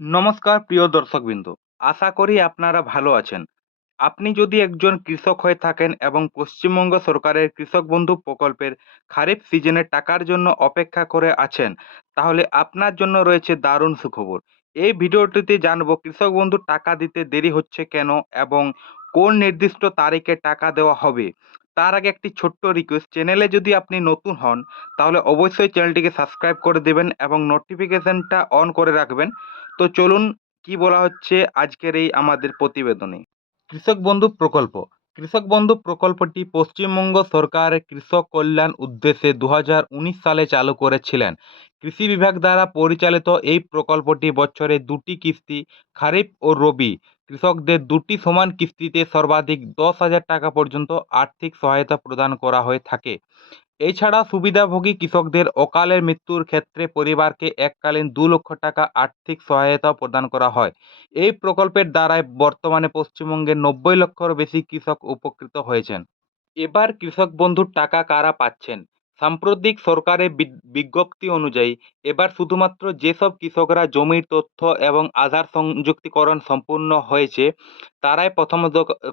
নমস্কার, প্রিয় দর্শকবৃন্দ। আশা করি আপনারা ভালো আছেন। আপনি যদি একজন কৃষক হয়ে থাকেন এবং পশ্চিমবঙ্গ সরকারের কৃষক বন্ধু প্রকল্পের খারিফ সিজনে টাকার জন্য অপেক্ষা করে আছেন, তাহলে আপনার জন্য রয়েছে দারুণ সুখবর। এই ভিডিওটিতে জানব কৃষক বন্ধু টাকা দিতে দেরি হচ্ছে কেন এবং কোন নির্দিষ্ট তারিখে টাকা দেওয়া হবে। তার আগে একটি ছোট্ট রিকোয়েস্ট চ্যানেলে যদি আপনি নতুন হন, তাহলে অবশ্যই চ্যানেলটিকে সাবস্ক্রাইব করে দেবেন এবং নোটিফিকেশনটা অন করে রাখবেন। তো চলুন কি বলা হচ্ছে আজকের এই আমাদের প্রতিবেদনে? কৃষক বন্ধু প্রকল্প। কৃষক বন্ধু প্রকল্পটি পশ্চিমবঙ্গ সরকার কৃষক কল্যাণ উদ্দেশ্যে দু হাজার উনিশ সালে চালু করেছিলেন। কৃষি বিভাগ দ্বারা পরিচালিত এই প্রকল্পটি বছরে দুটি কিস্তি, খারিফ ও রবি। কৃষকদের দুটি সমান কিস্তিতে সর্বাধিক দশ হাজার টাকা পর্যন্ত আর্থিক সহায়তা প্রদান করা হয়ে থাকে। এছাড়া সুবিধাভোগী কৃষকদের অকালে মৃত্যুর ক্ষেত্রে পরিবারকে এককালীন দু লক্ষ টাকা আর্থিক সহায়তা প্রদান করা হয়। এই প্রকল্পের দ্বারাই বর্তমানে পশ্চিমবঙ্গের নব্বই লক্ষর বেশি কৃষক উপকৃত হয়েছেন। এবার কৃষক বন্ধুর টাকা কারা পাচ্ছেন? সাম্প্রতিক সরকারের বিজ্ঞপ্তি অনুযায়ী, এবার শুধুমাত্র যেসব কৃষকরা জমির তথ্য এবং আধার সংযুক্তিকরণ সম্পূর্ণ হয়েছে, তারাই প্রথম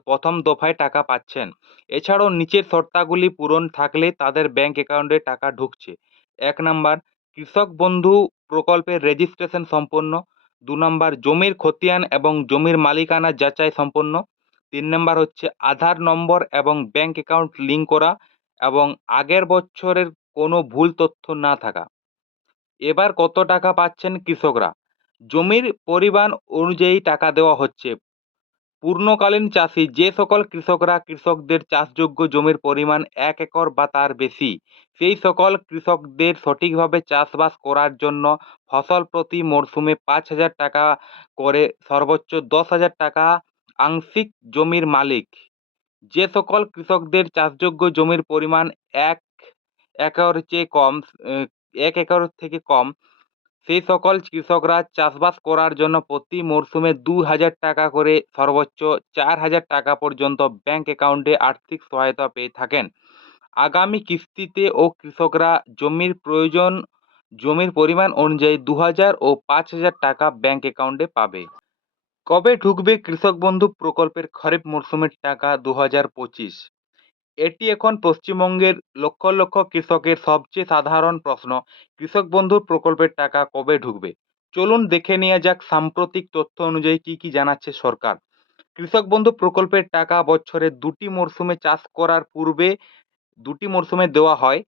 প্রথম দফায় টাকা পাচ্ছেন। এছাড়াও নিচের শর্তাগুলি পূরণ থাকলে তাদের ব্যাংক অ্যাকাউন্টে টাকা ঢুকছে। এক নাম্বার, কৃষক বন্ধু প্রকল্পের রেজিস্ট্রেশন সম্পন্ন। দু নম্বর, জমির খতিয়ান এবং জমির মালিকানা যাচাই সম্পন্ন। তিন নম্বর হচ্ছে, আধার নম্বর এবং ব্যাংক অ্যাকাউন্ট লিঙ্ক করা। এবং আগের বছরের কোনো ভুল তথ্য না থাকা। এবার কত টাকা পাচ্ছেন কৃষকরা? জমির পরিমাণ অনুযায়ী টাকা দেওয়া হচ্ছে। পূর্ণকালীন চাষি, যে সকল কৃষকরা কৃষকদের চাষযোগ্য জমির পরিমাণ এক একর বা তার বেশি, সেই সকল কৃষকদের সঠিকভাবে চাষবাস করার জন্য ফসল প্রতি মরশুমে পাঁচ হাজার টাকা করে সর্বোচ্চ দশ হাজার টাকা আংশিক জমির মালিক। যে সকল কৃষকদের চাষযোগ্য জমির পরিমাণ এক একরের চেয়ে কম এক একর থেকে কম, সেই সকল কৃষকরা চাষবাস করার জন্য প্রতি মরশুমে দু হাজার টাকা করে সর্বোচ্চ চার হাজার টাকা পর্যন্ত ব্যাংক অ্যাকাউন্টে আর্থিক সহায়তা পেয়ে থাকেন। আগামী কিস্তিতে ও কৃষকরা জমির প্রয়োজন, জমির পরিমাণ অনুযায়ী দু হাজার ও পাঁচ হাজার টাকা ব্যাংক অ্যাকাউন্টে পাবে। কবে ঢুকবে কৃষক বন্ধু প্রকল্পের খরিফ মরশুমের টাকা দু হাজার পঁচিশ? এটি এখন পশ্চিমবঙ্গের লক্ষ লক্ষ কৃষকের সবচেয়ে সাধারণ প্রশ্ন। কৃষক বন্ধুর প্রকল্পের টাকা কবে ঢুকবে? চলুন দেখে নেওয়া যাক সাম্প্রতিক তথ্য অনুযায়ী কি কি জানাচ্ছে সরকার। কৃষক বন্ধু প্রকল্পের টাকা বছরে দুটি মরশুমে চাষ করার পূর্বে দুটি মরশুমে দেওয়া হয়।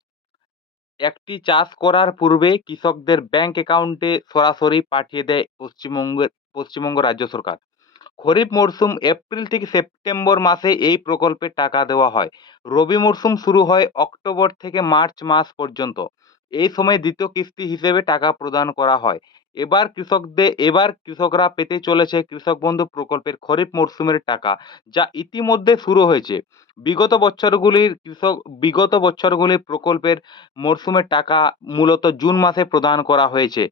একটি চাষ করার পূর্বে কৃষকদের ব্যাংক অ্যাকাউন্টে সরাসরি পাঠিয়ে দেয় পশ্চিমবঙ্গের পশ্চিমবঙ্গ রাজ্য সরকার। খরিফ মরশুম এপ্রিল থেকে সেপ্টেম্বর মাসে এই প্রকল্পের টাকা দেওয়া হয়। রবি মরশুম শুরু হয় অক্টোবর থেকে মার্চ মাস পর্যন্ত। এই সময় দ্বিতীয় কিস্তি হিসেবে টাকা প্রদান করা হয়। এবার কৃষকদের এবার কৃষকরা পেতে চলেছে কৃষক বন্ধু প্রকল্পের খরিফ মরশুমের টাকা, যা ইতিমধ্যে শুরু হয়েছে। বিগত বছরগুলির কৃষক, বিগত বছরগুলির প্রকল্পের মরশুমের টাকা মূলত জুন মাসে প্রদান করা হয়েছে।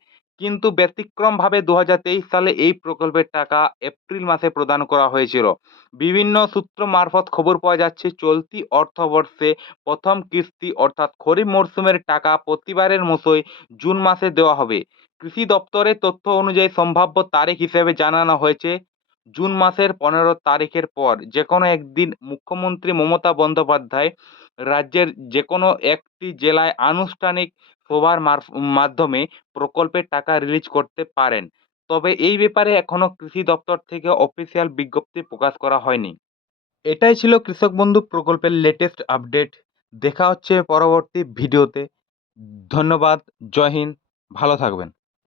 কিন্তু ব্যতিক্রমভাবে দু হাজার তেইশ সালে এই প্রকল্পের টাকা এপ্রিল মাসে প্রদান করা হয়েছিল। বিভিন্ন সূত্র মারফত খবর পাওয়া যাচ্ছে, চলতি অর্থবর্ষে প্রথম কিস্তি অর্থাৎ খরিফ মরশুমের টাকা প্রতিবারের মতোই জুন মাসে দেওয়া হবে। কৃষি দপ্তরের তথ্য অনুযায়ী সম্ভাব্য তারিখ হিসেবে জানানো হয়েছে, জুন মাসের পনেরো তারিখের পর। যে কোনো একদিন মুখ্যমন্ত্রী মমতা বন্দ্যোপাধ্যায় রাজ্যের যে কোনো একটি জেলায় আনুষ্ঠানিক সভার মাধ্যমে প্রকল্পের টাকা রিলিজ করতে পারেন। তবে এই ব্যাপারে এখনও কৃষি দপ্তর থেকে অফিসিয়াল বিজ্ঞপ্তি প্রকাশ করা হয়নি। এটাই ছিল কৃষক বন্ধু প্রকল্পের লেটেস্ট আপডেট দেখা হচ্ছে পরবর্তী ভিডিওতে। ধন্যবাদ, জয় হিন্দ, ভালো থাকবেন।